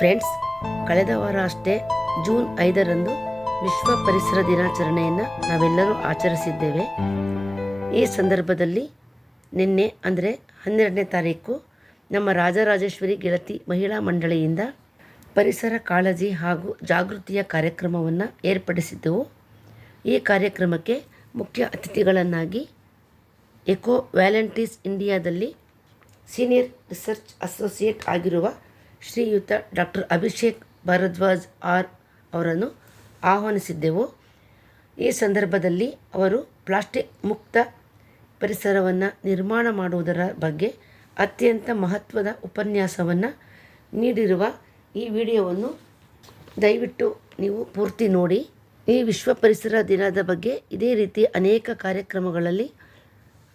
Friends, ಕಳೆದ ವಾರ ಅಷ್ಟೇ ಜೂನ್ ಐದರಂದು ವಿಶ್ವ ಪರಿಸರ ದಿನಾಚರಣೆಯನ್ನು ನಾವೆಲ್ಲರೂ ಆಚರಿಸಿದ್ದೇವೆ. ಈ ಸಂದರ್ಭದಲ್ಲಿ ನಿನ್ನೆ ಅಂದರೆ ಹನ್ನೆರಡನೇ ತಾರೀಕು ನಮ್ಮ ರಾಜರಾಜೇಶ್ವರಿ ಗೆಳತಿ ಮಹಿಳಾ ಮಂಡಳಿಯಿಂದ ಪರಿಸರ ಕಾಳಜಿ ಹಾಗೂ ಜಾಗೃತಿಯ ಕಾರ್ಯಕ್ರಮವನ್ನು ಏರ್ಪಡಿಸಿದ್ದೆವು. ಈ ಕಾರ್ಯಕ್ರಮಕ್ಕೆ ಮುಖ್ಯ ಅತಿಥಿಗಳನ್ನಾಗಿ ಎಕೋ ವ್ಯಾಲೆಂಟೀಸ್ ಇಂಡಿಯಾದಲ್ಲಿ ಸೀನಿಯರ್ ರಿಸರ್ಚ್ ಅಸೋಸಿಯೇಟ್ ಆಗಿರುವ ಶ್ರೀಯುತ ಡಾಕ್ಟರ್ ಅಭಿಷೇಕ್ ಭರದ್ವಾಜ್ ಆರ್ ಅವರನ್ನು ಆಹ್ವಾನಿಸಿದ್ದೆವು. ಈ ಸಂದರ್ಭದಲ್ಲಿ ಅವರು ಪ್ಲಾಸ್ಟಿಕ್ ಮುಕ್ತ ಪರಿಸರವನ್ನು ನಿರ್ಮಾಣ ಮಾಡುವುದರ ಬಗ್ಗೆ ಅತ್ಯಂತ ಮಹತ್ವದ ಉಪನ್ಯಾಸವನ್ನು ನೀಡಿರುವ ಈ ವಿಡಿಯೋವನ್ನು ದಯವಿಟ್ಟು ನೀವು ಪೂರ್ತಿ ನೋಡಿ. ಈ ವಿಶ್ವ ಪರಿಸರ ದಿನದ ಬಗ್ಗೆ ಇದೇ ರೀತಿ ಅನೇಕ ಕಾರ್ಯಕ್ರಮಗಳಲ್ಲಿ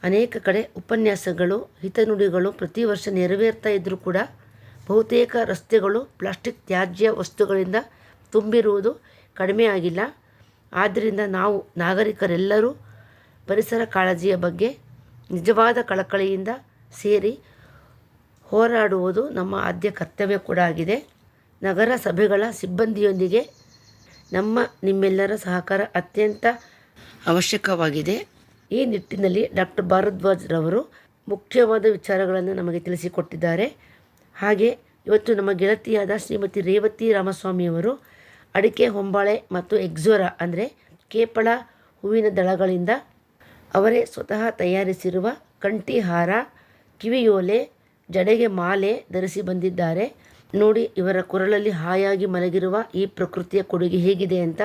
ಅನೇಕ ಕಡೆ ಉಪನ್ಯಾಸಗಳು, ಹಿತನುಡಿಗಳು ಪ್ರತಿ ವರ್ಷ ನೆರವೇರ್ತಾ ಇದ್ದರೂ ಕೂಡ ಬಹುತೇಕ ರಸ್ತೆಗಳು ಪ್ಲಾಸ್ಟಿಕ್ ತ್ಯಾಜ್ಯ ವಸ್ತುಗಳಿಂದ ತುಂಬಿರುವುದು ಕಡಿಮೆ ಆಗಿಲ್ಲ. ಆದ್ದರಿಂದ ನಾವು ನಾಗರಿಕರೆಲ್ಲರೂ ಪರಿಸರ ಕಾಳಜಿಯ ಬಗ್ಗೆ ನಿಜವಾದ ಕಳಕಳಿಯಿಂದ ಸೇರಿ ಹೋರಾಡುವುದು ನಮ್ಮ ಆದ್ಯ ಕರ್ತವ್ಯ ಕೂಡ ಆಗಿದೆ. ನಗರ ಸಭೆಗಳ ಸಿಬ್ಬಂದಿಯೊಂದಿಗೆ ನಮ್ಮ ನಿಮ್ಮೆಲ್ಲರ ಸಹಕಾರ ಅತ್ಯಂತ ಅವಶ್ಯಕವಾಗಿದೆ. ಈ ನಿಟ್ಟಿನಲ್ಲಿ ಡಾಕ್ಟರ್ ಭಾರದ್ವಾಜ್ರವರು ಮುಖ್ಯವಾದ ವಿಚಾರಗಳನ್ನು ನಮಗೆ ತಿಳಿಸಿಕೊಟ್ಟಿದ್ದಾರೆ. ಹಾಗೆ ಇವತ್ತು ನಮ್ಮ ಗೆಳತಿಯಾದ ಶ್ರೀಮತಿ ರೇವತಿ ರಾಮಸ್ವಾಮಿಯವರು ಅಡಿಕೆ ಹೊಂಬಾಳೆ ಮತ್ತು ಎಕ್ಸೋರಾ ಅಂದರೆ ಕೇಪಳ ಹೂವಿನ ದಳಗಳಿಂದ ಅವರೇ ಸ್ವತಃ ತಯಾರಿಸಿರುವ ಕಂಠಿ ಹಾರ ಕಿವಿಯೋಲೆ ಜಡೆಗೆ ಮಾಲೆ ಧರಿಸಿ ಬಂದಿದ್ದಾರೆ. ನೋಡಿ, ಇವರ ಕೊರಳಲ್ಲಿ ಹಾಯಾಗಿ ಮಲಗಿರುವ ಈ ಪ್ರಕೃತಿಯ ಕೊಡುಗೆ ಹೇಗಿದೆ ಅಂತ.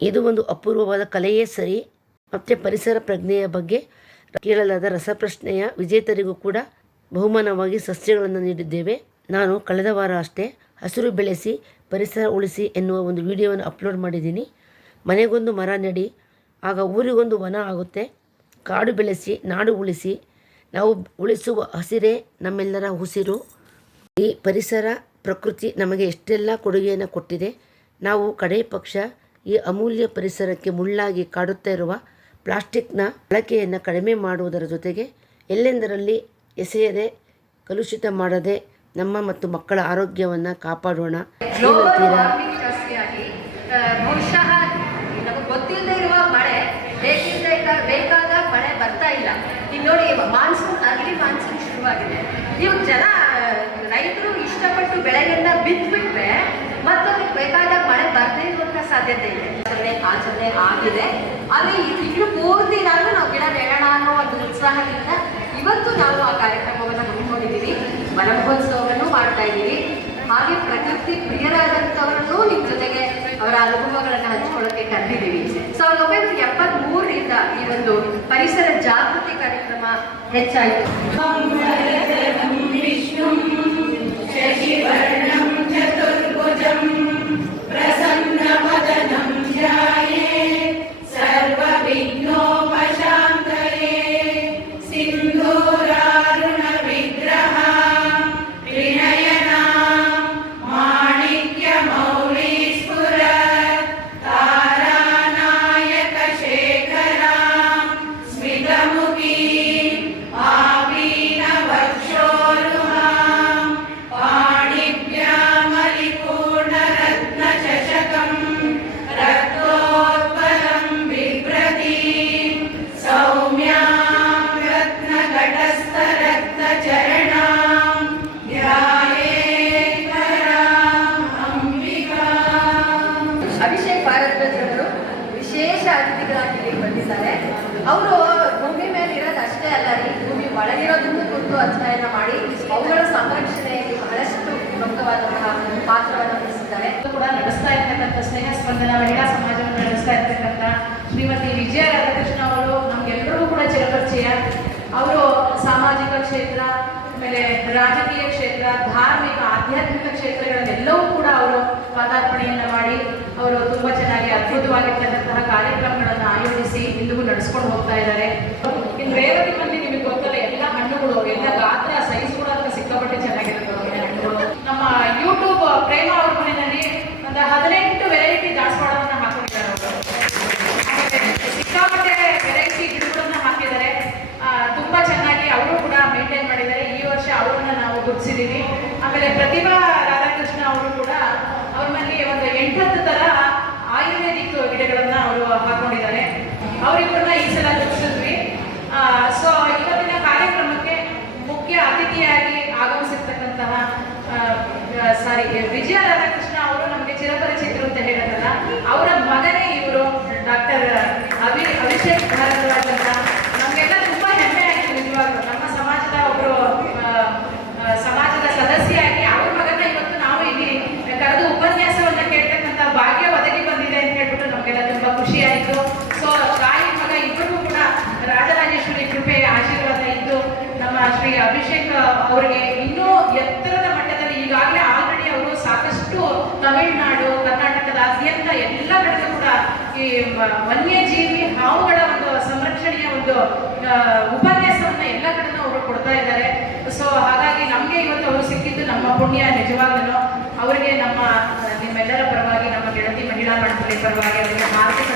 ಇದು ಒಂದು ಅಪೂರ್ವವಾದ ಕಲೆಯೇ ಸರಿ. ಮತ್ತು ಪರಿಸರ ಪ್ರಜ್ಞೆಯ ಬಗ್ಗೆ ಕೇಳಲಾದ ರಸಪ್ರಶ್ನೆಯ ವಿಜೇತರಿಗೂ ಕೂಡ ಬಹುಮಾನವಾಗಿ ಸಸ್ಯಗಳನ್ನು ನೀಡಿದ್ದೇವೆ. ನಾನು ಕಳೆದ ವಾರ ಅಷ್ಟೇ ಹಸಿರು ಬೆಳೆಸಿ, ಪರಿಸರ ಉಳಿಸಿ ಎನ್ನುವ ಒಂದು ವಿಡಿಯೋವನ್ನು ಅಪ್ಲೋಡ್ ಮಾಡಿದ್ದೀನಿ. ಮನೆಗೊಂದು ಮರ ನೆಡಿ, ಆಗ ಊರಿಗೊಂದು ವನ ಆಗುತ್ತೆ. ಕಾಡು ಬೆಳೆಸಿ, ನಾಡು ಉಳಿಸಿ, ನಾವು ಉಳಿಸುವ ಹಸಿರೇ ನಮ್ಮೆಲ್ಲರ ಉಸಿರು. ಈ ಪರಿಸರ, ಪ್ರಕೃತಿ ನಮಗೆ ಎಷ್ಟೆಲ್ಲ ಕೊಡುಗೆಯನ್ನು ಕೊಟ್ಟಿದೆ. ನಾವು ಕಡೇ ಪಕ್ಷ ಈ ಅಮೂಲ್ಯ ಪರಿಸರಕ್ಕೆ ಮುಳ್ಳಾಗಿ ಕಾಡುತ್ತಾ ಇರುವ ಪ್ಲಾಸ್ಟಿಕ್ನ ಬಳಕೆಯನ್ನು ಕಡಿಮೆ ಮಾಡುವುದರ ಜೊತೆಗೆ ಎಲ್ಲೆಂದರಲ್ಲಿ ಎಸೆಯದೆ, ಕಲುಷಿತ ಮಾಡದೆ ನಮ್ಮ ಮತ್ತು ಮಕ್ಕಳ ಆರೋಗ್ಯವನ್ನು ಕಾಪಾಡೋಣ. ಜಾಸ್ತಿಯಾಗಿ ಬಹುಶಃ ನಮಗೆ ಗೊತ್ತಿಲ್ಲದೆ ಇರುವ ಮಳೆ ಬೇಕಾದ ಮಳೆ ಬರ್ತಾ ಇಲ್ಲ. ಈಗ ನೋಡಿ ಮಾನ್ಸೂನ್ ಅರ್ಲಿ ಮಾನ್ಸೂನ್ ಶುರುವಾಗಿದೆ. ನೀವು ಜನ ರೈತರು ಇಷ್ಟಪಟ್ಟು ಬೆಳೆಗಳನ್ನ ಬಿತ್ಬಿಟ್ರೆ ಮತ್ತೆ ಮತ್ತೊಂದು ಬೇಕಾದಾಗ ಮಳೆ ಬರದೇ ಇರುವಂತ ಸಾಧ್ಯತೆ ಇದೆ. ಆಚರಣೆ ಆಚರಣೆ ಆಗಿದೆ. ಆದ್ರೆ ಇದು ಇನ್ನು ಪೂರ್ತಿ ನಾವು ಗಿಡ ನೆಡೋಣ ಅನ್ನೋ ಒಂದು ಉತ್ಸಾಹದಿಂದ ಇವತ್ತು ನಾವು ಆ ಕಾರ್ಯಕ್ರಮವನ್ನು ಮಹೋತ್ಸವವನ್ನು ಮಾಡ್ತಾ ಇದ್ದೀವಿ. ಹಾಗೆ ಪ್ರಕೃತಿ ಪ್ರಿಯರಾದಂಥವ್ರನ್ನು ನಿಮ್ಮ ಜೊತೆಗೆ ಅವರ ಅನುಭವಗಳನ್ನು ಹಂಚ್ಕೊಳ್ಳೋಕೆ ಕರೆದಿದ್ದೀವಿ. ಸಾವಿರದ ಒಂಬೈನೂರ ಎಪ್ಪತ್ತ್ ಮೂರರಿಂದ ಈ ಒಂದು ಪರಿಸರ ಜಾಗೃತಿ ಕಾರ್ಯಕ್ರಮ ಹೆಚ್ಚಾಯಿತು. ಅಷ್ಟೇ ಅಲ್ಲ ಈ ಭೂಮಿ ಒಳಗಿರೋದನ್ನು ಕುರಿತು ಅಧ್ಯಯನ ಮಾಡಿ ಅವುಗಳ ಸಂರಕ್ಷಣೆಯಲ್ಲಿ ಬಹಳಷ್ಟು ಪ್ರಮುಖವಾದಂತಹ ಪಾತ್ರವನ್ನು ವಹಿಸಿದ್ದಾರೆ. ಕೂಡ ನಡೆಸ್ತಾ ಇರ್ತಕ್ಕಂಥ ಸ್ನೇಹ ಸ್ಪಂದನ, ಮಹಿಳಾ ಸಮಾಜವನ್ನು ನಡೆಸ್ತಾ ಇರ್ತಕ್ಕಂಥ ಶ್ರೀಮತಿ ವಿಜಯ ರಾಧಾಕೃಷ್ಣ ಅವರು ನಮ್ಗೆಲ್ಲರಿಗೂ ಕೂಡ ಚಿರಪರಿಚಯ. ಅವರು ಸಾಮಾಜಿಕ ಕ್ಷೇತ್ರ, ಆಮೇಲೆ ರಾಜಕೀಯ ಕ್ಷೇತ್ರ, ಧಾರ್ಮಿಕ, ಆಧ್ಯಾತ್ಮಿಕ ಕ್ಷೇತ್ರಗಳನ್ನೆಲ್ಲವೂ ಕೂಡ ಅವರು ಪಾದಾರ್ಪಣೆಯನ್ನು ಮಾಡಿ ಅವರು ತುಂಬಾ ಚೆನ್ನಾಗಿ ಅದ್ಭುತವಾಗಿರ್ತಕ್ಕಂತಹ ಕಾರ್ಯಕ್ರಮಗಳನ್ನು ಆಯೋಜಿಸಿ ಇಂದಿಗೂ ನಡೆಸ್ಕೊಂಡು ಹೋಗ್ತಾ ಇದ್ದಾರೆ. ರೇವತಿ ಮಂದಿ ನಿಮಗೆ ಗೊತ್ತಲ್ಲ, ಎಲ್ಲ ಹಣ್ಣುಗಳು, ಎಲ್ಲ ಗಾತ್ರ ಸೈಜ್ ಕೂಡ ಸಿಕ್ಕಾಪಟ್ಟೆ ಚೆನ್ನಾಗಿರುತ್ತೆ ನಮ್ಮ ಯೂಟ್ಯೂಬ್ ಪ್ರೇಮ ಅವ್ರ ಮನೆಯಲ್ಲಿ ಒಂದು ಹದಿನೆಂಟು ವೆರೈಟಿ ದಾಸವಾಳವನ್ನ ಹಾಕೊಂಡಿದ್ದಾರೆ ಸಿಕ್ಕಾಪಟ್ಟೆ ವೆರೈಟಿ ಗಿಡಗಳನ್ನ ಹಾಕಿದ್ದಾರೆ. ತುಂಬಾ ಚೆನ್ನಾಗಿ ಅವರು ಕೂಡ ಮೇಂಟೈನ್ ಮಾಡಿದ್ದಾರೆ. ಈ ವರ್ಷ ಅವರನ್ನ ನಾವು ಗುರುತಿಸಿದ್ದೀವಿ ಆಮೇಲೆ ಪ್ರತಿಭಾ ರಾಧಾಕೃಷ್ಣ ಅವರು ಕೂಡ ಅವ್ರ ಮನೆಯಲ್ಲಿ ಒಂದು ಎಂಟತ್ತು ತರ ಆಯುರ್ವೇದಿಕ್ ಗಿಡಗಳನ್ನ ಅವರು ಹಾಕೊಂಡಿದ್ದಾರೆ. ಅವರಿಬ್ಬರನ್ನ ಈ ಸಲ ತೋರಿಸಿದ್ವಿ ಸೊ ಇವತ್ತಿನ ಕಾರ್ಯಕ್ರಮಕ್ಕೆ ಮುಖ್ಯ ಅತಿಥಿಯಾಗಿ ಆಗಮಿಸಿರ್ತಕ್ಕಂತಹ ಸಾರಿ ವಿಜಯ ರಾಧಾಕೃಷ್ಣ ಅವರು ನಮಗೆ ಚಿರಪರಿಚಿತರು ಅಂತ ಹೇಳೋದಲ್ಲ ಅವರ ಮಗನೇ ಇವರು ಡಾಕ್ಟರ್ ಅಭಿ, ಅಭಿಷೇಕ್ ಭಾರದ್ವಾಜ್ ಅಂತ ನಮಗೆಲ್ಲ ತುಂಬಾ ಹೆಮ್ಮೆ ಆಯ್ತು ನಿಜವಾಗ್ಲೂ ನಮ್ಮ ಸಮಾಜದ ಒಬ್ಬರು ಸಮಾಜದ ಸದಸ್ಯೆಯಾಗಿ ಅವ್ರ ಮಗನ ಇವತ್ತು ನಾವು ಇಲ್ಲಿ ಕರೆದು ಉಪನ್ಯಾಸವನ್ನ ಕೇಳ್ತಕ್ಕಂಥ ಭಾಗ್ಯ ಒದಗಿ ಬಂದಿದೆ ಅಂತ ಹೇಳ್ಬಿಟ್ಟು ನಮಗೆಲ್ಲ ತುಂಬಾ ಖುಷಿ ಆಯಿತು ಸೊ ತಾಯಿ ಮಗ ಇಬ್ಬರಿಗೂ ಕೂಡ ರಾಜರಾಜೇಶ್ವರಿ ಕೃಪೆ ಆಶೀರ್ವಾದ ಇದ್ದು ನಮ್ಮ ಶ್ರೀ ಅಭಿಷೇಕ್ ಅವರಿಗೆ ಇನ್ನೂ ಎತ್ತರದ ಮಟ್ಟದಲ್ಲಿ ಈಗಾಗಲೇ ಆಲ್ರೆಡಿ ಅವರು ಸಾಕಷ್ಟು ತಮಿಳುನಾಡು ಕರ್ನಾಟಕದಾದ್ಯಂತ ಎಲ್ಲ ಕಡೆಗೂ ಕೂಡ ಈ ವ- ವನ್ಯಜೀವಿ ಹಾವುಗಳ ಒಂದು ಸಂರಕ್ಷಣೆಯ ಒಂದು ಉಪನ್ಯಾಸವನ್ನು ಎಲ್ಲ ಕಡೆನೂ ಅವರು ಕೊಡ್ತಾ ಇದ್ದಾರೆ. ಸೊ ಹಾಗಾಗಿ ನಮಗೆ ಇವತ್ತು ಅವರು ಸಿಕ್ಕಿದ್ದು ನಮ್ಮ ಪುಣ್ಯ ನಿಜವಾಗಲೂ ಅವರಿಗೆ ನಮ್ಮ ನಿಮ್ಮೆಲ್ಲರ ಪರವಾಗಿ, ನಮ್ಮ ಗೆಳತಿ ಮಹಿಳಾ ಮಂಡಳಿ ಪರವಾಗಿ ಅವರಿಗೆ ಹಾರ್ದಿಕ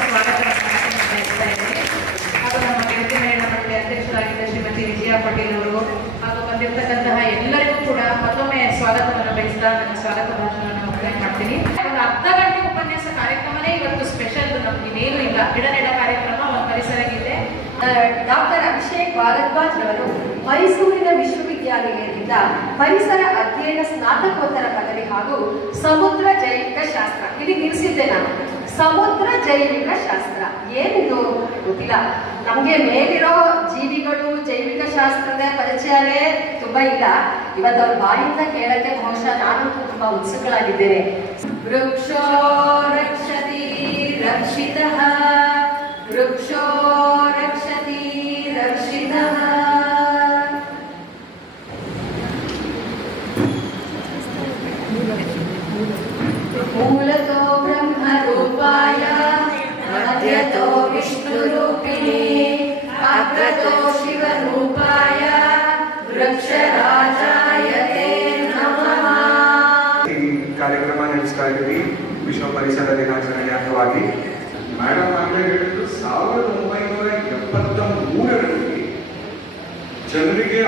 ಬಯಸ್ತಾ ಹಾಗೂ ನಮ್ಮ ಮಹಿಳಾ ಶ್ರೀಮತಿ ವಿಜಯ ಪಾಟೀಲ್ ಅವರು, ಹಾಗೂ ಬಂದಿರತಕ್ಕಂತಹ ಎಲ್ಲರಿಗೂ ಕೂಡ ಮತ್ತೊಮ್ಮೆ ಸ್ವಾಗತವನ್ನು ಬಯಸ್ತಾ ನನ್ನ ಸ್ವಾಗತ ಭಾಷಣವನ್ನು ಮಾಡ್ತೀನಿ ಒಂದು ಅರ್ಧ ಗಂಟೆ ಉಪನ್ಯಾಸ ಕಾರ್ಯಕ್ರಮನೇ ಇವತ್ತು ಸ್ಪೆಷಲ್ ನಮ್ಗೆ ಇನ್ನೇನು ಇಲ್ಲ ಗಿಡ ನೆಡ ಕಾರ್ಯಕ್ರಮ ಪರಿಸರ ಗೀತೆ ಡಾಕ್ಟರ್ ಅಭಿಷೇಕ್ ಭಾರದ್ವಾಜ್ ಅವರು ಮೈಸೂರಿನ ವಿಶ್ವವಿದ್ಯಾಲಯದಿಂದ ಪರಿಸರ ಅಧ್ಯಯನ ಸ್ನಾತಕೋತ್ತರ ಪದವಿ ಹಾಗೂ ಸಮುದ್ರ ಜೈವಿಕ ಶಾಸ್ತ್ರ. ಇಲ್ಲಿ ನಿಲ್ಲಿಸಿದ್ದೆ ನಾನು. ಸಮುದ್ರ ಜೈವಿಕ ಶಾಸ್ತ್ರ. ಏನಿದು ಗೊತ್ತಿಲ್ಲ. ನಮಗೆ ಮೇಲಿರೋ ಜೀವಿಗಳು ಜೈವಿಕ ಶಾಸ್ತ್ರದ ಪರಿಚಯವೇ ತುಂಬಾ ಇಲ್ಲ. ಇವತ್ತು ಅವ್ರ ಬಾಯಿಂದ ಕೇಳಕ್ಕೆ ಬಹುಶಃ ನಾನು ತುಂಬಾ ಉತ್ಸುಕಳಾಗಿದ್ದೇನೆ. वृक्षो रक्षति रक्षितः वृक्षो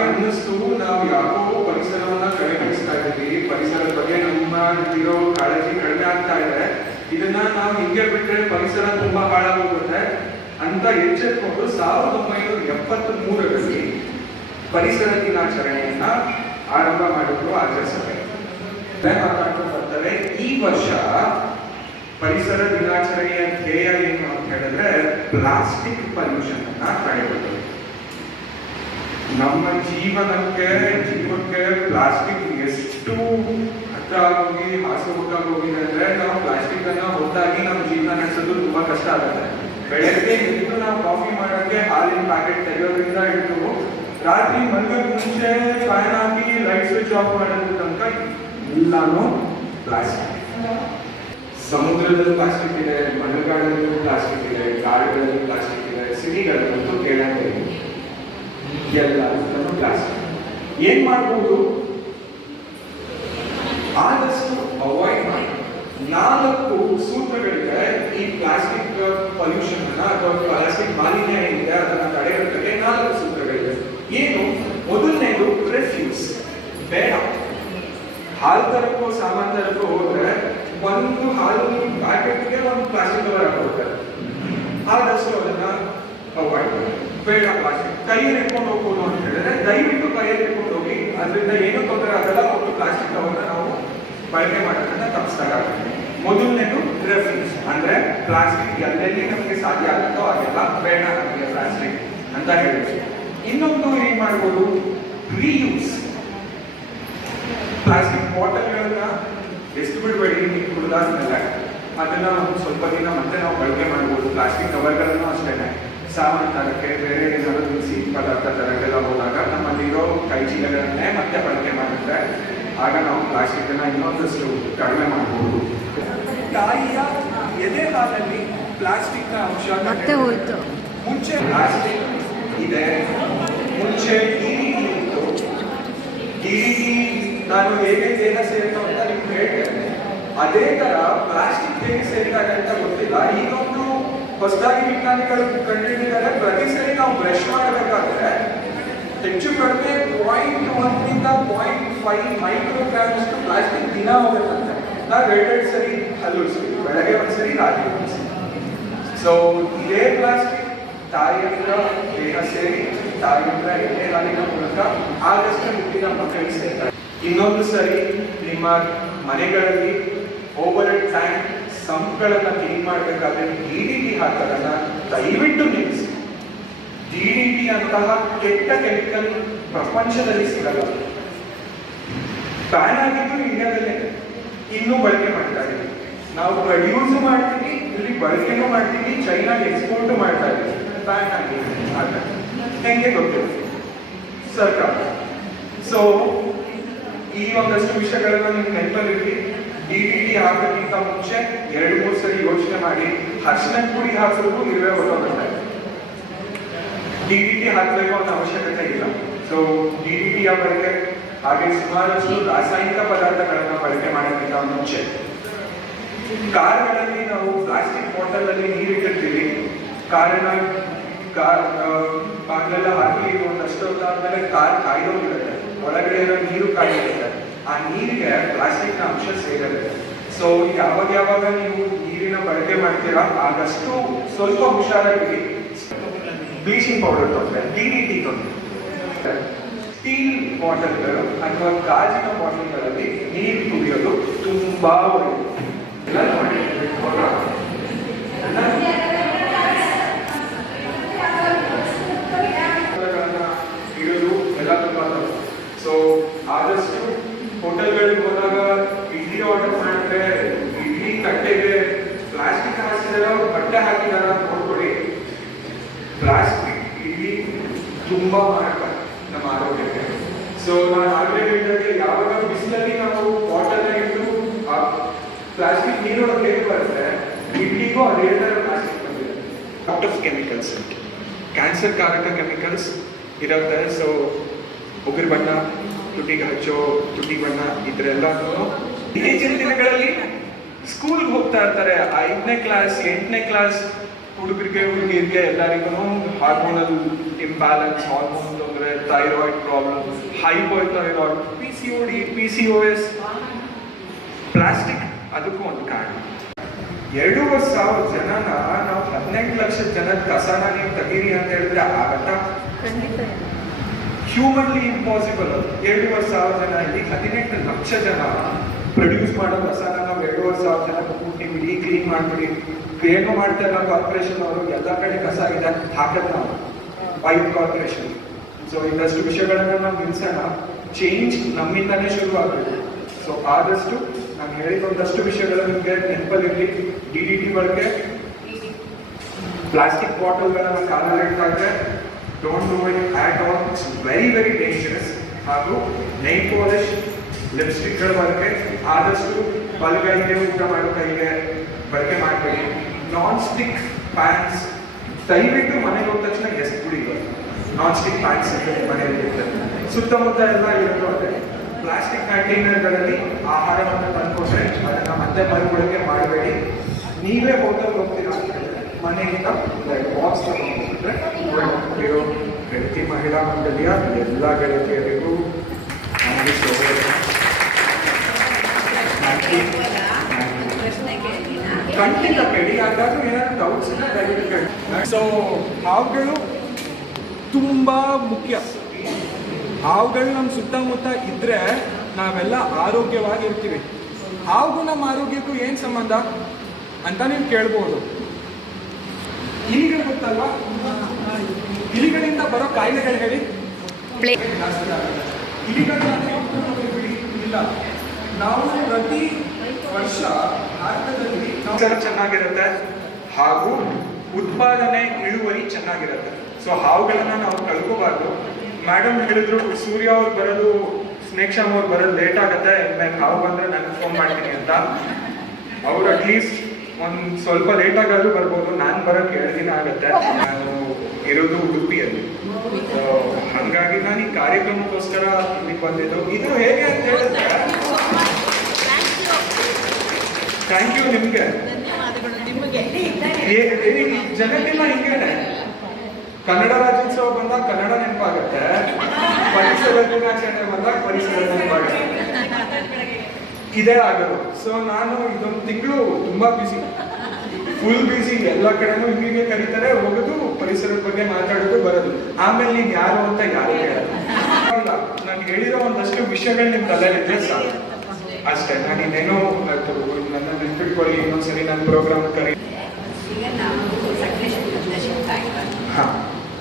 ಅನ್ನಿಸ್ತು ನಾವು ಯಾಕೋ ಪರಿಸರವನ್ನ ಕಡೆಗಣಿಸ್ತಾ ಇದ್ದೀವಿ. ಪರಿಸರದ ಬಗ್ಗೆ ನಮ್ಮ ಇರೋ ಕಾಳಜಿ ಕಡಿಮೆ ಆಗ್ತಾ ಇದೆ. ಇದನ್ನ ನಾವು ಹಿಂಗೆ ಬಿಟ್ರೆ ಪರಿಸರ ತುಂಬಾ ಹಾಳಾಗೋಗುತ್ತೆ ಅಂತ ಎಚ್ಚೆತ್ಕೊಂಡು ಸಾವಿರದ ಒಂಬೈನೂರ ಎಪ್ಪತ್ತ್ ಮೂರರಲ್ಲಿ ಪರಿಸರ ದಿನಾಚರಣೆಯನ್ನ ಆರಂಭ ಮಾಡಿದ್ರು ಆಚರಿಸಬೇಕು ಬರ್ತಾರೆ, ಈ ವರ್ಷ ಪರಿಸರ ದಿನಾಚರಣೆಯ ಧ್ಯೇಯ ಏನು ಅಂತ ಹೇಳಿದ್ರೆ ಪ್ಲಾಸ್ಟಿಕ್ ಪಲ್ಯೂಷನ್ ಅನ್ನ ತಡೆಗಟ್ಟಬೇಕು ನಮ್ಮ ಜೀವನಕ್ಕೆ, ಜೀವಕ್ಕೆ ಪ್ಲಾಸ್ಟಿಕ್ ಎಷ್ಟು ಹತ್ರ ಆಗೋಗಿ ಹಾಸೋಗಿ ಹೋಗಿದೆ ಅಂದ್ರೆ ನಾವು ಪ್ಲಾಸ್ಟಿಕ್ ಅನ್ನ ಹೊತ್ತಾಗಿ ನಮ್ಮ ಜೀವನ ನಡೆಸೋದು ತುಂಬಾ ಕಷ್ಟ ಆಗುತ್ತೆ. ಬೆಳಗ್ಗೆ ಎದ್ದು ನಾವು ಕಾಫಿ ಮಾಡೋಕ್ಕೆ ಹಾಲಿನ ಪ್ಯಾಕೆಟ್ ತೆಗೆಯೋದ್ರಿಂದ ಹಿಡಿದು ರಾತ್ರಿ ಮಲ್ಗೋಕ್ ಮುಂಚೆ ಫ್ಯಾನ್ ಹಾಕಿ ಲೈಟ್ ಸ್ವಿಚ್ ಆಫ್ ಮಾಡೋದ್ರ ತನಕ ಎಲ್ಲಾನು ಪ್ಲಾಸ್ಟಿಕ್ ಸಮುದ್ರದಲ್ಲಿ ಪ್ಲಾಸ್ಟಿಕ್ ಇದೆ ಮಳೆಗಾಲದಲ್ಲೂ ಪ್ಲಾಸ್ಟಿಕ್ ಇದೆ ಗಾಡಿಗಳಲ್ಲಿ ಪ್ಲಾಸ್ಟಿಕ್ ಇದೆ ಸಿಟಿಗಳಲ್ಲಂತೂ ಕೇಳಂಗೆ ಇಲ್ಲ. ಎಲ್ಲದಕ್ಕೂ ಪ್ಲಾಸ್ಟಿಕ್ ಏನ್ ಮಾಡ್ಬೋದು? ಆದಷ್ಟು ಅವಾಯ್ಡ್ ಮಾಡಿ. ನಾಲ್ಕು ಸೂತ್ರಗಳಿದೆ ಈ ಪ್ಲಾಸ್ಟಿಕ್ ಪೊಲ್ಯೂಷನ್ ಅನ್ನ ಅಥವಾ ಪ್ಲಾಸ್ಟಿಕ್ ಮಾಲಿನ್ಯ ಏನಿದೆ ಅದನ್ನ ತಡೆಗಟ್ಟಕ್ಕೆ ನಾಲ್ಕು ಸೂತ್ರಗಳಿವೆ ಏನು? ಮೊದಲನೇದು ರೆಫ್ಯೂಸ್ ಬೇಡ. ಹಾಲು ತರಕ್ಕೂ ಸಾಮಾನು ತರಕ್ಕೂ ಹೋದ್ರೆ ಒಂದು ಹಾಲು ಪ್ಯಾಕೆಟ್ಗೆ ಒಂದು ಪ್ಲಾಸ್ಟಿಕ್ ಕವರ್ ಹಾಕೊಡ್ತಾರೆ ಆದಷ್ಟು ಅದನ್ನ ಅವಾಯ್ಡ್ ಮಾಡಿ. ಬೇಡ ಪ್ಲಾಸ್ಟಿಕ್ ಕೈಯಲ್ಲಿ ಇಟ್ಕೊಂಡು ಹೋಗ್ಬೋದು ಅಂತ ಹೇಳಿದ್ರೆ ದಯವಿಟ್ಟು ಕೈಯಲ್ಲಿ ಇಟ್ಕೊಂಡು ಹೋಗಿ, ಅದರಿಂದ ಏನು ತೊಂದರೆ ಆಗಲ್ಲ, ಒಂದು ಪ್ಲಾಸ್ಟಿಕ್ ಕವರ್ನ ನಾವು ಬಳಕೆ ಮಾಡೋದನ್ನ ತಪ್ಪಿಸ್ದಾಗ ಮೊದಲನೇದು ರೆಫ್ಯೂಸ್ ಅಂದ್ರೆ ಪ್ಲಾಸ್ಟಿಕ್ ಎಲ್ಲೆಲ್ಲಿ ನಮಗೆ ಸಾಧ್ಯ ಆಗುತ್ತೋ ಅದೆಲ್ಲ ಬೇಡ ನಮಗೆ ಪ್ಲಾಸ್ಟಿಕ್ ಅಂತ ಹೇಳಿದ್ರು ಇನ್ನೊಂದು ಏನ್ ಮಾಡ್ಬೋದು? ರೀಯೂಸ್ ಪ್ಲಾಸ್ಟಿಕ್ ಬಾಟಲ್ಗಳನ್ನ ಎಷ್ಟು ಬಿಡಬೇಡಿ? ನೀವು ಕುಡಿದಾದ್ಮೇಲೆ. ಅದನ್ನ ಸ್ವಲ್ಪ ದಿನ ಮತ್ತೆ ನಾವು ಬಳಕೆ ಮಾಡ್ಬೋದು. ಪ್ಲಾಸ್ಟಿಕ್ ಕವರ್ಗಳನ್ನು ಅಷ್ಟೇನೆ. ಸಾಮಾನು ತರಕ್ಕೆ ಬೇರೆ ಏನಾದ್ರು ಬಿಸಿ ಪದಾರ್ಥ ತರಕ್ಕೆಲ್ಲ ಹೋದಾಗ ನಮ್ಮಲ್ಲಿರೋ ಕೈ ಚೀಲಗಳನ್ನೇ ಮತ್ತೆ ಬಳಕೆ ಮಾಡಿದ್ರೆ ಆಗ ನಾವು ಪ್ಲಾಸ್ಟಿಕ್ ಅನ್ನ ಇನ್ನೊಂದಷ್ಟು ಕಡಿಮೆ ಮಾಡಬಹುದು ತಾಯಿಯ ಎದೆ ಹಾಲಲ್ಲಿ ಪ್ಲಾಸ್ಟಿಕ್ನ ಅಂಶ ಮತ್ತೆ ಹೋಯ್ತು. ಮುಂಚೆ ಪ್ಲಾಸ್ಟಿಕ್ ಇದೆ. ಮುಂಚೆ ಇತ್ತು. ನಾನು ಹೇಗೆ ದೇಹ ಸೇರ್ತಾ ಅಂತ ನಿಮ್ಗೆ ಹೇಳ್ತೇನೆ. ಅದೇ ತರ ಪ್ಲಾಸ್ಟಿಕ್ ಹೇಗೆ ಸೇರಿದ್ದಾರೆ ಅಂತ ಗೊತ್ತಿಲ್ಲ. ಈಗೊಂದು ಹೊಸದಾಗಿ ವಿಜ್ಞಾನಿಗಳು ಕಂಡುಹಿಡಿದಿದ್ದಾರೆ ಪ್ರತಿ ಸರಿ ನಾವು ಬ್ರಷ್ ಮಾಡಬೇಕಾದ್ರೆ ಹೆಚ್ಚು ಕಡಿಮೆ ಪಾಯಿಂಟ್ ಒಂದರಿಂದ ಪಾಯಿಂಟ್ ಫೈವ್ ಮೈಕ್ರೋಗ್ರಾಮ್ಸ್ ಪ್ಲಾಸ್ಟಿಕ್ ದಿನ ಹೋಗುತ್ತಂತೆ. ನಾವು ಎರಡೆರಡು ಸರಿ ಹಲ್ಲುಸ್ತೀವಿ ಬೆಳಗ್ಗೆ ಒಂದ್ಸರಿ ರಾತ್ರಿ ಒಂದ್ಸರಿ ಸೊ ಇದೇ ಪ್ಲಾಸ್ಟಿಕ್ ತಾಯಿಯಿಂದ ದೇಹ ಸೇರಿ, ತಾಯಿಯಿಂದ ಎಣ್ಣೆ ಹಾಲಿನ ಮೂಲಕ ಆಗಸ್ಟ್ ಹುಟ್ಟಿದ ಮಕ್ಕಳಿಗೆ ಸೇರ್ತಾರೆ ಇನ್ನೊಂದು ಸರಿ ನಿಮ್ಮ ಮನೆಗಳಲ್ಲಿ ಓವರ್ ಟ್ಯಾಂಕ್ ಸಂಪ್ಗಳನ್ನ ಕ್ಲೀನ್ ಮಾಡಬೇಕಾದ್ರೆ ಡಿ ಡಿ ಟಿ ಹಾಕೋದನ್ನ ದಯವಿಟ್ಟು ನಿಲ್ಲಿಸಿ. ಡಿ ಡಿ ಟಿ ಅಂತಹ ಕೆಟ್ಟ ಕೆಮಿಕಲ್ ಪ್ರಪಂಚದಲ್ಲಿ ಸಿಗಲ್ಲ. ಬ್ಯಾನ್ ಆಗಿದ್ದು ಇಂಡಿಯಾದಲ್ಲೇ. ಇನ್ನೂ ಬಳಕೆ ಮಾಡ್ತಾ ಇದ್ದೀವಿ. ನಾವು ಪ್ರೊಡ್ಯೂಸ್ ಮಾಡ್ತೀವಿ, ಇಲ್ಲಿ ಬಳಕೆನೂ ಮಾಡ್ತೀವಿ ಚೈನಾಗೆ ಎಕ್ಸ್ಪೋರ್ಟ್ ಮಾಡ್ತಾ ಇದ್ದೀವಿ. ಬ್ಯಾನ್ ಆಗಿದೆ ಆಗ ಹೆಂಗೆ ಗೊತ್ತಿಲ್ಲ ಸರ್ಕಾರ. ಸೊ ಈ ಒಂದಷ್ಟು ವಿಷಯಗಳನ್ನು ನಿಮ್ಗೆ ನೆನಪಲ್ಲಿರಲಿ ಡಿ ಡಿ ಹಾಕೋಕ್ಕಿಂತ ಮುಂಚೆ ಎರಡು, ಮೂರು ಸರಿ ಯೋಚನೆ ಮಾಡಿ ಹರ್ಷನ ಪುಡಿ ಹಾಕೋದು ಇರುವೆ ಹೊರಟೋಗುತ್ತೆ ಡಿ ಡಿ ಟಿ ಹಾಕಬೇಕು ಅನ್ನೋ ಅವಶ್ಯಕತೆ ಇಲ್ಲ. ಸೊ ಡಿ ಡಿ ಟಿಯ ಬಳಕೆ ಹಾಗೆ ಸುಮಾರಷ್ಟು ರಾಸಾಯನಿಕ ಪದಾರ್ಥಗಳನ್ನ ಬಳಕೆ ಮಾಡೋಕ್ಕಿಂತ ಮುಂಚೆ. ಕಾರ್ಗಳಲ್ಲಿ ನಾವು ಪ್ಲಾಸ್ಟಿಕ್ ಬಾಟಲ್ ಅಲ್ಲಿ ನೀರು ಕಾರಣ ಬಾಗಿಲೆಲ್ಲ ಹಾಕಿ ಒಂದಷ್ಟು ಹೊತ್ತಾದ್ಮೇಲೆ ಕಾರ್ ಕಾಯ್ದೋಗಿರುತ್ತೆ. ಒಳಗಡೆ ಇರೋ ನೀರು ಕಾಯಿರುತ್ತೆ ಆ ನೀರಿಗೆ, ಪ್ಲಾಸ್ಟಿಕ್ನ ಅಂಶ ಸೇರುತ್ತೆ. ಸೊ ಯಾವಾಗ ಯಾವಾಗ ನೀವು ನೀರಿನ ಬಳಕೆ ಮಾಡ್ತೀರಾ, ಆದಷ್ಟು ಸ್ವಲ್ಪ ಹುಷಾರಾಗಿ ಬ್ಲೀಚಿಂಗ್ ಪೌಡರ್ ತೊಂದರೆ ಡಿ ಡಿ ಟಿ ತೊಂದರೆ ಸ್ಟೀಲ್ ಬಾಟಲ್ಗಳು ಅಥವಾ ಗಾಜಿನ ಬಾಟಲ್ಗಳಲ್ಲಿ ನೀರು ಕುಡಿಯೋದು ತುಂಬಾ ಒಳ್ಳೆಯದು ಎಲ್ಲ ನೋಡಿ ಇಟ್ಕೊಳ್ಳೋ. ಪದಾರ್ಥಗಳನ್ನ ಇಡೋದು ಎಲ್ಲ ತುಂಬಾ ಸೊ ಆದಷ್ಟು ಹೋಟೆಲ್ಗಳಿಗೆ ಹೋದಾಗ ಇಡ್ಲಿ ಆರ್ಡರ್ ಮಾಡಿದ್ರೆ ಇಡ್ಲಿ ತಟ್ಟೆಗೆ ಪ್ಲಾಸ್ಟಿಕ್ ಹಾಕಿದಾರ ಬಟ್ಟೆ ಹಾಕಿದಾರ ಅಂತ ನೋಡ್ಕೊಳ್ಳಿ ಪ್ಲಾಸ್ಟಿಕ್ ಇಲ್ಲಿ ತುಂಬಾ ಮಾರಕ ನಮ್ಮ ಆರೋಗ್ಯಕ್ಕೆ ಸೊ ನಾನು ಆಗಲೇ ಹೇಳಿದಾಗೆ ಯಾವಾಗ ಬಿಸಿಲಲ್ಲಿ ನಾವು ಬಾಟಲ್ನ ಇಟ್ಟು ಆ ಪ್ಲಾಸ್ಟಿಕ್ ನೀರೊಳಗೆ ಹೇಗೆ ಬರುತ್ತೆ ಔಟ್ ಆಫ್ ಕೆಮಿಕಲ್ಸ್ ಕ್ಯಾನ್ಸರ್ ಕಾರಕ ಕೆಮಿಕಲ್ಸ್ ಇರುತ್ತೆ ಸೊ ಉಗುರು ಬಣ್ಣ, ತುಟಿಗೆ ಹಚ್ಚೋ ತುಟಿ ಬಣ್ಣ ಇದ್ರೆಲ್ಲನೂ ಇತ್ತೀಚಿನ ದಿನಗಳಲ್ಲಿ ಸ್ಕೂಲ್ಗೆ ಹೋಗ್ತಾ ಇರ್ತಾರೆ. ಐದನೇ ಕ್ಲಾಸ್ ಎಂಟನೇ ಕ್ಲಾಸ್ ಹುಡುಗರಿಗೆ, ಹುಡುಗಿರಿಗೆ ಎಲ್ಲರಿಗೂ ಹಾರ್ಮೋನಲ್ ಇಂಬ್ಯಾಲೆನ್ಸ್ ಹಾರ್ಮೋನ್ ತೊಂದರೆ thyroid problem hypothyroid P C O D P C O S plastic ಅದಕ್ಕೂ ಒಂದು ಕಾರಣ. ಎರಡೂವರೆ ಸಾವಿರ ಜನನ ನಾವು ಹದಿನೆಂಟು ಲಕ್ಷ ಜನದ ಕಸನ ನೀವು ತೆಗೀರಿ ಅಂತ ಹೇಳಿದ್ರೆ ಆಗತ್ತಾ? ಹ್ಯೂಮನ್ಲಿ ಇಂಪಾಸಿಬಲ್ ಅದು. ಎರಡೂವರೆ ಸಾವಿರ ಜನ ಇಲ್ಲಿ ಹದಿನೆಂಟು ಲಕ್ಷ ಜನ ಪ್ರೊಡ್ಯೂಸ್ ಮಾಡೋ ಕಸನ ನಾವು ಎರಡೂವರೆ ಸಾವಿರ ಜನ ಕೂಟಿ ಬಿಡಿ ಕ್ಲೀನ್ ಮಾಡ್ಬಿಡಿ. ಏನು ಮಾಡ್ತಾ ನಾವು ಕಾರ್ಪೊರೇಷನ್ ಅವರು? ಎಲ್ಲ ಕಡೆ ಕಸ ಇದೆ ಹಾಕದ್ ನಾವು. ವೈಟ್ ಕಾರ್ಪೊರೇಷನ್ ಸೊ ಇನ್ನಷ್ಟು ವಿಷಯಗಳನ್ನ ನಾವು ನಿಲ್ಸೋಣ. ಚೇಂಜ್ ನಮ್ಮಿಂದಾನೇ ಶುರು ಆಗಬೇಕು ಸೊ ಆದಷ್ಟು ಹೇಳಿದ ಒಂದಷ್ಟು ವಿಷಯಗಳು ನಿಮಗೆ ನೆನಪಲ್ಲಿರಲಿ ಡಿ ಡಿ ಟಿ ಬಳಕೆ ಪ್ಲಾಸ್ಟಿಕ್ ಬಾಟಲ್ಗಳನ್ನ ಕಾಲಲ್ಲಿ ಇಡ್ತಾ ಇದ್ರೆ don't do it at all it's very very dangerous ಹಾಗೂ ನೈಲ್ ಪಾಲಿಶ್ ಲಿಪ್ಸ್ಟಿಕ್ಗಳ ಬಳಕೆ. ಆದಷ್ಟು ಬಲಗೈಗೆ ಊಟ ಮಾಡೋ ಕೈಗೆ ಬಳಕೆ ಮಾಡಬೇಡಿ. ನಾನ್ ಸ್ಟಿಕ್ ಪ್ಯಾನ್ಸ್ ದಯವಿಟ್ಟು ಮನೆಗೆ ಹೋದ ತಕ್ಷಣ ಎಷ್ಟು ಕುಡಿಗಳು ನಾನ್ ಸ್ಟಿಕ್ ಪ್ಯಾನ್ಸ್ ಮನೆಯಲ್ಲಿ ಸುತ್ತಮುತ್ತ ಎಲ್ಲ ಇರೋದು ಅದೇ ಪ್ಲಾಸ್ಟಿಕ್ ಕಂಟೈನರ್ಗಳಲ್ಲಿ ಆಹಾರವನ್ನು ತಂದ್ಕೊಟ್ರೆ ಅದನ್ನ ಮತ್ತೆ ಮರುಬಳಕೆ ಮಾಡಬೇಡಿ. ನೀವೇ ಹೋಟೆಲ್ ಹೋಗ್ತೀರಾ ಅಂತ ಹೇಳಿದ್ರೆ ಮನೆಯಿಂದ ಬಾಕ್ಸ್ ತಗೊಂಡ್ರೆ ಇರೋ ಗೆಳತಿ ಮಹಿಳಾ ಮಂಡಳಿಯ ಎಲ್ಲ ಗೆಳತಿಯರಿಗೂ ಖಂಡಿತ ಕೇಳಿ ಯಾವ್ದಾದ್ರು ಏನಾದ್ರು ಡೌಟ್ಸ್ ಇದ್ರೆ ದಯವಿಟ್ಟು ಕೇಳಿ. ಸೊ ಹಾವುಗಳು ತುಂಬಾ ಮುಖ್ಯ. ಹಾವುಗಳು ನಮ್ಮ ಸುತ್ತಮುತ್ತ ಇದ್ರೆ ನಾವೆಲ್ಲ ಆರೋಗ್ಯವಾಗಿರ್ತೀವಿ. ಹಾವುಗೂ ನಮ್ಮ ಆರೋಗ್ಯಕ್ಕೂ ಏನು ಸಂಬಂಧ? ಅಂತ ನೀವು ಕೇಳ್ಬೋದು. ಇಲಿಗಳು ಗೊತ್ತಲ್ವಾ? ಇಲಿಗಳಿಂದ ಬರೋ ಕಾಯಿಲೆಗಳು ಹೇಳಿ. ಇಲಿಗಳ ಇಲ್ಲ. ನಾವು ಪ್ರತಿ ವರ್ಷ ಭಾರತದಲ್ಲಿ ಚೆನ್ನಾಗಿರುತ್ತೆ. ಹಾಗೂ ಉತ್ಪಾದನೆ ಇಳುವರಿ ಚೆನ್ನಾಗಿರುತ್ತೆ. ಸೊ ಹಾವುಗಳನ್ನ ನಾವು ಕಳ್ಕೋಬಾರ್ದು. ಮೇಡಮ್ ಹೇಳಿದ್ರು ಸೂರ್ಯ ಅವ್ರು ಬರೋದು ಸ್ನೇಕ್ ಶಾಮ್ ಅವ್ರು ಬರೋದು ಲೇಟ್ ಆಗುತ್ತೆ ನಾನು ಹಾವು ಬಂದ್ರೆ ನಾನು ಫೋನ್ ಮಾಡ್ತೀನಿ ಅಂತ. ಅವ್ರು ಅಟ್ಲೀಸ್ಟ್ ಒಂದ್ ಸ್ವಲ್ಪ ಲೇಟ್ ಆಗಾದ್ರೂ ಬರ್ಬೋದು ನಾನು ಬರೋಕ್ಕೆ ಎರಡು ದಿನ ಆಗುತ್ತೆ. ನಾನು ಇರೋದು ಉಡುಪಿಯಲ್ಲಿ. ಸೊ ಹಾಗಾಗಿ ನಾನು ಈ ಕಾರ್ಯಕ್ರಮಕ್ಕೋಸ್ಕರ ಇಲ್ಲಿಗೆ ಬಂದಿದ್ದು. ಇದು ಹೇಗೆ ಅಂತ ಹೇಳಿದ್ರೆ ಥ್ಯಾಂಕ್ ಯು ನಿಮ್ಗೆ. ಜನ ಏ- ಈ ಜಗತ್ತೆಲ್ಲ ಹಿಂಗೇನೆ. ಕನ್ನಡ ರಾಜ್ಯೋತ್ಸವ ಬಂದಾಗ ಕನ್ನಡ ನೆನಪಾಗುತ್ತೆ. ಪರಿಸರ ದಿನಾಚರಣೆ ಬಂದಾಗ ಪರಿಸರ ನೆನಪಾಗುತ್ತೆ. ಇದೇ ಆಗೋದು ಸೊ ನಾನು ಇದೊಂದು ತಿಂಗಳು ತುಂಬಾ ಬ್ಯುಸಿ ಫುಲ್ ಬ್ಯುಸಿ ಎಲ್ಲ ಕಡೆನೂ ಹಿಂಗೆ ಕರೀತಾರೆ ಹೋಗೋದು ಪರಿಸರದ ಬಗ್ಗೆ ಮಾತಾಡೋದು ಬರೋದು. ಆಮೇಲೆ ನೀನ್ ಯಾರು ಅಂತ ಯಾರು ಹೇಳಲ್ಲ ಅಲ್ಲ ನಾನು ಹೇಳಿರೋ ಒಂದಷ್ಟು ವಿಷಯಗಳು ನಿಮ್ ತಲೆಯಲ್ಲಿದ್ರೆ ಸಾಕು. ಅಷ್ಟೇ ನಾನು ಇನ್ನೇನೋ ನನ್ನ ನೆನ್ಪಿಟ್ಕೊಳ್ಳಿ ಇನ್ನೊಂದ್ಸರಿ ನನ್ನ ಪ್ರೋಗ್ರಾಮ್ ಕರಿ ಹಾ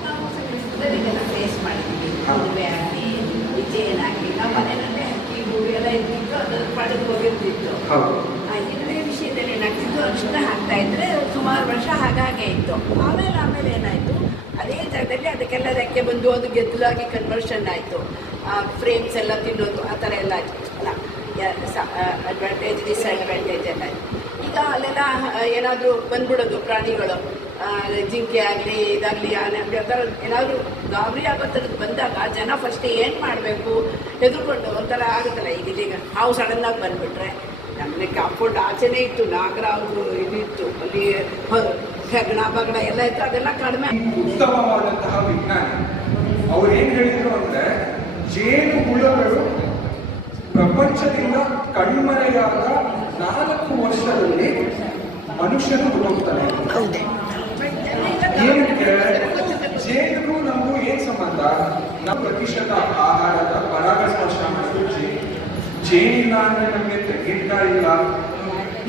ನಾವು ಸಕಲೇಶ್ವರದಲ್ಲಿ ಇದೆಲ್ಲ ಫೇಸ್ ಮಾಡಿದ್ವಿ ಹಾ. ಮದುವೆ ಆಗಲಿ ವಿಜಯನಾಗಲಿ ನಾವು ಮನೆಯಲ್ಲೇ ಹಕ್ಕಿ ಹೂವು ಎಲ್ಲ ಇದ್ದಿತ್ತು ಅದರ ಪಡೆದು ಹೋಗಿರ್ತಿತ್ತು ಹೌದು. ಆ ಇದ್ರೆ ವಿಷಯದಲ್ಲಿ ಏನಾಗ್ತಿತ್ತು ಅರಿಶಿನ ಹಾಕ್ತಾ ಇದ್ರೆ ಸುಮಾರು ವರ್ಷ ಹಾಗಾಗೆ ಇತ್ತು. ಆಮೇಲೆ ಆಮೇಲೆ ಏನಾಯಿತು? ಅದೇ ಜಾಗದಲ್ಲಿ ಅದಕ್ಕೆಲ್ಲ ರೆಕ್ಕೆ ಬಂದು ಅದು ಗೆದ್ದಲಾಗಿ ಕನ್ವರ್ಷನ್ ಆಯಿತು. ಫ್ರೇಮ್ಸ್ ಎಲ್ಲ ತಿನ್ನೋದು ಆ ಥರ ಎಲ್ಲ ಆಯಿತು. ಅಲ್ಲ ಅಡ್ವಾಂಟೇಜ್ ಡಿಸ್ಅಡ್ವಾಂಟೇಜ್ ಎಲ್ಲ ಆಯ್ತು. ಈಗ ಅಲ್ಲೆಲ್ಲ ಏನಾದರೂ ಬಂದ್ಬಿಡೋದು ಪ್ರಾಣಿಗಳು. ಜಿಂಕೆ ಆಗಲಿ, ಇದಾಗಲಿ, ಆನೆ ಆಗಲಿ, ಆ ಥರ ಏನಾದರೂ ಗಾಬರಿ ಆಗೋ ಬಂದಾಗ ಜನ ಫಸ್ಟ್ ಏನು ಮಾಡಬೇಕು? ಹೆದರ್ಕೊಂಡು ಒಂಥರ ಆಗುತ್ತಲ್ಲ. ಈಗ ಇದೀಗ ಹಾವು ಸಡನ್ನಾಗಿ ಬಂದ್ಬಿಟ್ರೆ ನಮ್ಮನೆ ಕಾಂಪೌಂಡ್ ಆಚೆನೇ ಇತ್ತು. ನಾಗರಾವ್ದು ಇದು ಇತ್ತು. ಅಲ್ಲಿ ಹೆಗ್ಣ ಬಗಣ ಎಲ್ಲ ಇತ್ತು. ಅದೆಲ್ಲ ಕಡಿಮೆ ಉತ್ತಮವಾದಂತಹ ವಿಜ್ಞಾನ. ಅವ್ರು ಏನು ಹೇಳಿದ್ರು ಅಂದ್ರೆ ಜೇನು ಹುಳಗಳು ಪ್ರಪಂಚದಿಂದ ಕಣ್ಮರೆಯಾದ ನಾಲ್ಕು ವರ್ಷದಲ್ಲಿ ಮನುಷ್ಯನು ಹುಟ್ಟುತ್ತಾನೆ. ಏನಕ್ಕೆ ಜೇನು ನಮಗೂ ಏನ್ ಸಂಬಂಧ? ನಮ್ಮ ಪ್ರತಿಶತ ಆಹಾರದ ಪರಾಗಸ್ಪರ್ಶ ಮಾಡಿ ಜೇನು. ಜೇನಿಲ್ಲ ಅಂದ್ರೆ ನಮಗೆ ತೆಗಿಂತ ಇಲ್ಲ.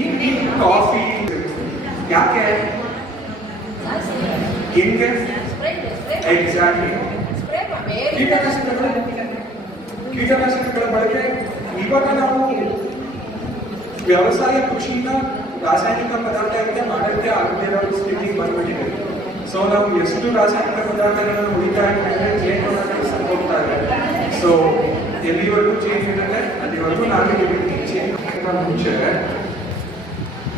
ಈ ಕಾಫಿ ಯಾಕೆ? ಹೆಂಗೆ? ಎಕ್ಸಾಕ್ಟ್ಲಿ ಕೀಟನಾಶಕಗಳ ಕೀಟನಾಶಕಗಳ ಬಳಕೆ? ಇವಾಗ ನಾವು ವ್ಯವಸಾಯ ಕೃಷಿಯಿಂದ ರಾಸಾಯನಿಕ ಪದಾರ್ಥ ಇಲ್ಲದೆ ಮಾಡೋಕ್ಕೆ ಆಗದೇ ಇರೋ ಸ್ಥಿತಿ ಬಂದ್ಬಿಟ್ಟಿದೆ ಸೊ ನಾವು ಎಷ್ಟು ರಾಸಾಯನಿಕ ಪದಾರ್ಥಗಳನ್ನು ಉಳಿತಾ ಚೇಂಜ್ ಮಾಡೋದಕ್ಕೆ ಹೋಗ್ತಾ ಇದೆ ಸೊ ಎಲ್ಲಿವರೆಗೂ ಚೇಂಜ್ ಇರುತ್ತೆ ಅಲ್ಲಿವರೆಗೂ ನಾವಿದ್ದೀವಿ ಚೇಂಜ್ ಮುಂಚೆ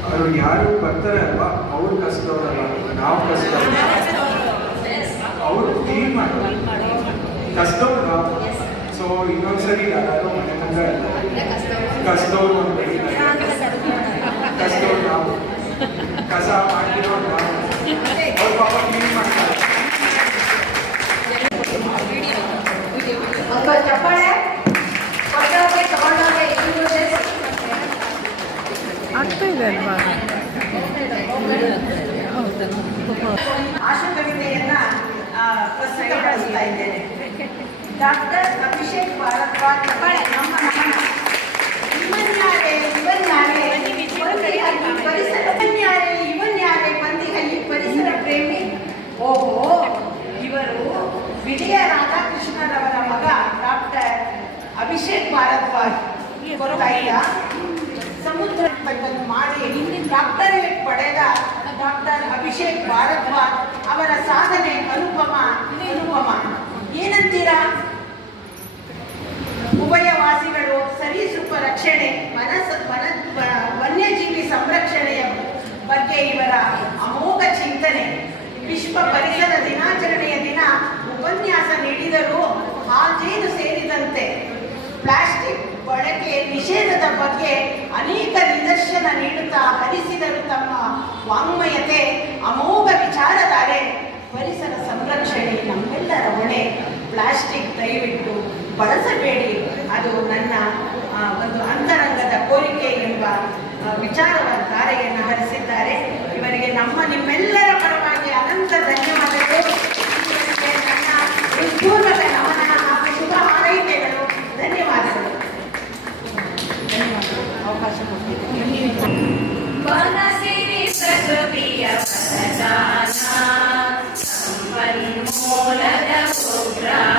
ಅವರು ಯಾರು ಬರ್ತಾರೆ ಅಲ್ವ ಅವ್ರು ಕಷ್ಟದವ್ರಲ್ಲ ನಾವು ಕಸದವ್ರು ಅವರು ಕ್ಲೀನ್ ಮಾಡೋದು ಕಸದವ್ರು ನಾವು ಇನ್ನೊಂದ್ಸರಿ ಯಾರು ಮನೆ ಅಂತ. ಬೆಳೀತಾರೆ ಕಷ್ಟದವ್ರು ನಾವು. ಕಸ ಮಾಡಿರೋರು ನಾವು ಅವ್ರು ಪಾಪ ಕ್ಲೀನ್ ಮಾಡ್ತಾರೆ. ಚಪ್ಪಾಳೆ? ಆಗ್ತಾ ಇದೆ ಅಲ್ವಾ? ಆಶಾ ಕವಿತೆಯನ್ನ ಆ, ಪ್ರಸ್ತುತಪಡಿಸ್ತಾ ಇದ್ದೇನೆ. ಡಾಕ್ಟರ್ ಅಭಿಷೇಕ್ ಭಾರದ್ವಾಜ್ ನಮ್ಮ ನಮನ ಇವನ್ಯಾರೆ ಇವನ್ಯಾರೆ ಬಂದಿಹಳ್ಳಿ ಪರಿಸರ, ಇವನ್ಯಾರೆ ಇವನ್ಯಾರೆ ಬಂದಿಹಳ್ಳಿ ಪರಿಸರ ಪ್ರೇಮಿ. ಓಹೋ, ಇವರು ವಿಜಯ ರಾಧಾಕೃಷ್ಣರವರ ಮಗ ಡಾಕ್ಟರ್ ಅಭಿಷೇಕ್ ಭಾರದ್ವಾಜ್ ಗೊತ್ತಾಯ್ತಾ? ಸಮುದ್ರ ಪಟ್ಟನ್ನು ಮಾಡಿ ಡಾಕ್ಟರೇಟ್ ಪಡೆದ ಡಾಕ್ಟರ್ ಅಭಿಷೇಕ್ ಭಾರದ್ವಾಜ್ ಅವರ ಸಾಧನೆ ಅನುಪಮ ಅನುಪಮ. ಏನಂತೀರಾ? ಉಭಯವಾಸಿಗಳು ಸರೀಸೃಪ ರಕ್ಷಣೆ, ಮನಸ್, ಮನ ವನ್ಯಜೀವಿ ಸಂರಕ್ಷಣೆಯ ಬಗ್ಗೆ ಇವರ ಅಮೋಘ ಚಿಂತನೆ. ವಿಶ್ವ ಪರಿಸರ ದಿನಾಚರಣೆಯ ದಿನ ಉಪನ್ಯಾಸ ನೀಡಿದರೂ ಹಾಜೇನು ಸೇರಿದಂತೆ ಪ್ಲಾಸ್ಟಿಕ್ ಬಳಕೆ ನಿಷೇಧದ ಬಗ್ಗೆ ಅನೇಕ ನಿದರ್ಶನ ನೀಡುತ್ತಾ ಹರಿಸಿದರು ತಮ್ಮ ವಾಂಗ್ಮಯತೆ. ಅಮೋಘ ವಿಚಾರಧಾರೆ, ಪರಿಸರ ಸಂರಕ್ಷಣೆ, ನಮ್ಮೆಲ್ಲರ ಹೊಣೆ. ಪ್ಲಾಸ್ಟಿಕ್ ದಯವಿಟ್ಟು ಬಳಸಬೇಡಿ ಅದು ನನ್ನ ಒಂದು ಅಂತರಂಗದ ಕೋರಿಕೆ ಎಂಬ ವಿಚಾರವಾದ ವಿಚಾರವ ಧಾರೆಯನ್ನು ಹರಿಸಿದ್ದಾರೆ. ಇವರಿಗೆ ನಮ್ಮ, ನಿಮ್ಮೆಲ್ಲರ ಪರವಾಗಿ ಅನಂತ ಧನ್ಯವಾದಗಳು. ನನ್ನ ಹೃತ್ಪೂರ್ವಕ ನಮನ ಹಾಗೂ ಶುಭ ಹಾರೈಕೆಗಳು. ಧನ್ಯವಾದಗಳು. ಧನ್ಯವಾದಗಳು. ಅವಕಾಶ ವರದಾನ. ಸಂಪನ್ಮೂಲದ ಉಗ್ರಾಣ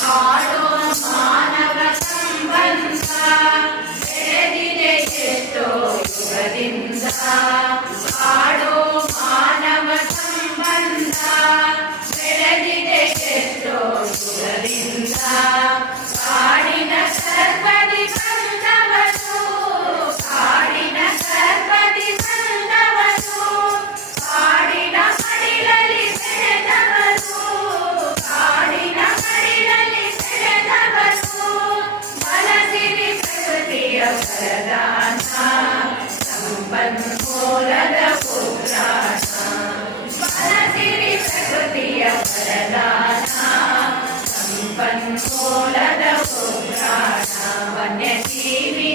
ಹಾಡು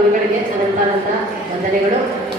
ಗುರುಗಳಿಗೆ ಅನಂತಾನಂತ ವಂದನೆಗಳು.